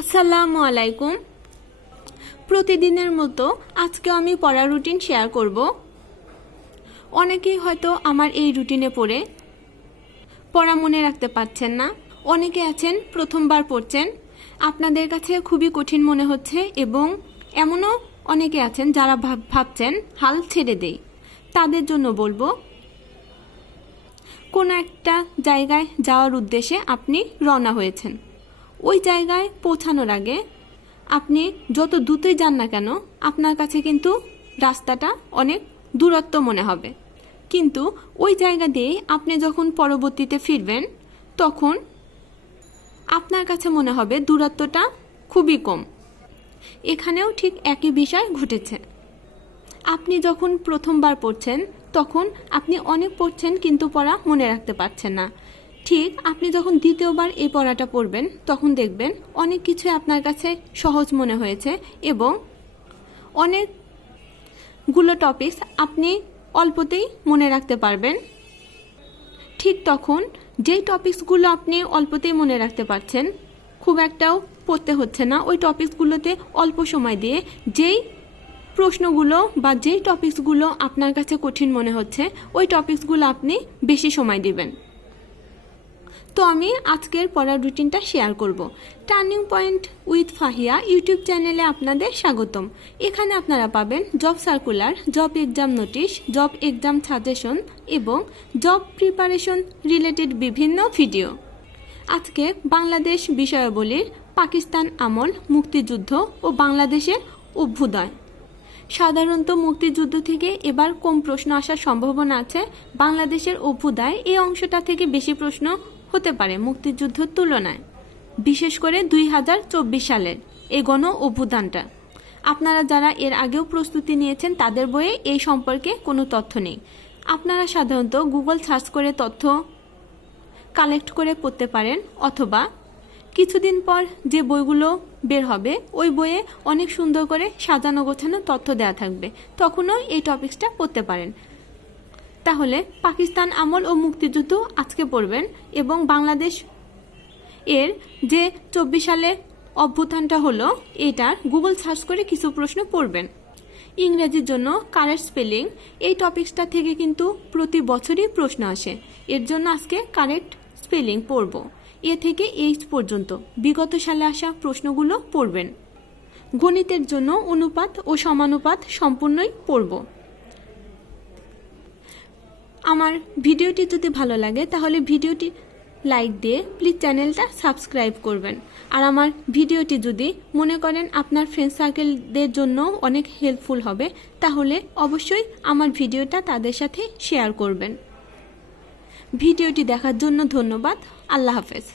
আসসালামু আলাইকুম। প্রতিদিনের মতো আজকে আমি পড়ার রুটিন শেয়ার করব। অনেকেই হয়তো আমার এই রুটিনে পড়া মনে রাখতে পারছেন না। অনেকে আছেন প্রথমবার পড়ছেন, আপনাদের কাছে খুবই কঠিন মনে হচ্ছে, এবং এমনও অনেকে আছেন যারা ভাবছেন হাল ছেড়ে দেই। তাদের জন্য বলবো, কোনো একটা জায়গায় যাওয়ার উদ্দেশ্যে আপনি রওনা হয়েছেন। ওই জায়গায় পৌঁছানোর আগে আপনি যত দ্রুতই যান না কেন, আপনার কাছে কিন্তু রাস্তাটা অনেক দূরত্ব মনে হবে। কিন্তু ওই জায়গা দিয়ে আপনি যখন পরবর্তীতে ফিরবেন, তখন আপনার কাছে মনে হবে দূরত্বটা খুবই কম। এখানেও ঠিক একই বিষয় ঘটেছে। আপনি যখন প্রথমবার পড়ছেন, তখন আপনি অনেক পড়ছেন কিন্তু পড়া মনে রাখতে পারছেন না। ঠিক আপনি যখন দ্বিতীয়বার এই পড়াটা পড়বেন, তখন দেখবেন অনেক কিছু আপনার কাছে সহজ মনে হয়েছে, এবং অনেকগুলো টপিকস আপনি অল্পতেই মনে রাখতে পারবেন। ঠিক তখন যেই টপিকসগুলো আপনি অল্পতেই মনে রাখতে পারছেন, খুব একটাও পড়তে হচ্ছে না, ওই টপিকসগুলোতে অল্প সময় দিয়ে যেই প্রশ্নগুলো বা যেই টপিকসগুলো আপনার কাছে কঠিন মনে হচ্ছে, ওই টপিকসগুলো আপনি বেশি সময় দিবেন। তো আমি আজকের পড়ার রুটিনটা শেয়ার করব। Turning point with Fahia YouTube চ্যানেলে আপনাদের স্বাগতম। এখানে আপনারা পাবেন job circular, job exam notice, job exam suggestion এবং জব প্রিপারেশন রিলেটেড বিভিন্ন ভিডিও। আজকে বাংলাদেশ বিষয়াবলীর পাকিস্তান আমল, মুক্তিযুদ্ধ ও বাংলাদেশের অভ্যুদয়। সাধারণত মুক্তিযুদ্ধ থেকে এবার কম প্রশ্ন আসার সম্ভাবনা আছে। বাংলাদেশের অভ্যুদয় এই অংশটা থেকে বেশি প্রশ্ন হতে পারে মুক্তিযুদ্ধের তুলনায়, বিশেষ করে 2024 সালের এই গণ অভ্যুত্থানটা। আপনারা যারা এর আগেও প্রস্তুতি নিয়েছেন, তাদের বইয়ে এই সম্পর্কে কোনো তথ্য নেই। আপনারা সাধারণত গুগল সার্চ করে তথ্য কালেক্ট করে পড়তে পারেন, অথবা কিছুদিন পর যে বইগুলো বের হবে, ওই বইয়ে অনেক সুন্দর করে সাজানো গোছানো তথ্য দেওয়া থাকবে, তখনও এই টপিকসটা পড়তে পারেন। তাহলে পাকিস্তান আমল ও মুক্তিযুদ্ধ আজকে পড়বেন, এবং বাংলাদেশ এর যে 24 সালে অভ্যুত্থানটা হলো, এটার গুগল সার্চ করে কিছু প্রশ্ন পড়বেন। ইংরেজির জন্য কারেক্ট স্পেলিং, এই টপিকসটা থেকে কিন্তু প্রতি বছরই প্রশ্ন আসে। এর জন্য আজকে কারেক্ট স্পেলিং পড়ব। এ থেকে এইচ পর্যন্ত বিগত সালে আসা প্রশ্নগুলো পড়বেন। গণিতের জন্য অনুপাত ও সমানুপাত সম্পূর্ণই পড়ব। আমার ভিডিওটি যদি ভালো লাগে, তাহলে ভিডিওটি লাইক দিয়ে প্লিজ চ্যানেলটা সাবস্ক্রাইব করবেন। আর আমার ভিডিওটি যদি মনে করেন আপনার ফ্রেন্ড সার্কেলদের জন্য অনেক হেল্পফুল হবে, তাহলে অবশ্যই আমার ভিডিওটা তাদের সাথে শেয়ার করবেন। ভিডিওটি দেখার জন্য ধন্যবাদ। আল্লাহ হাফেজ।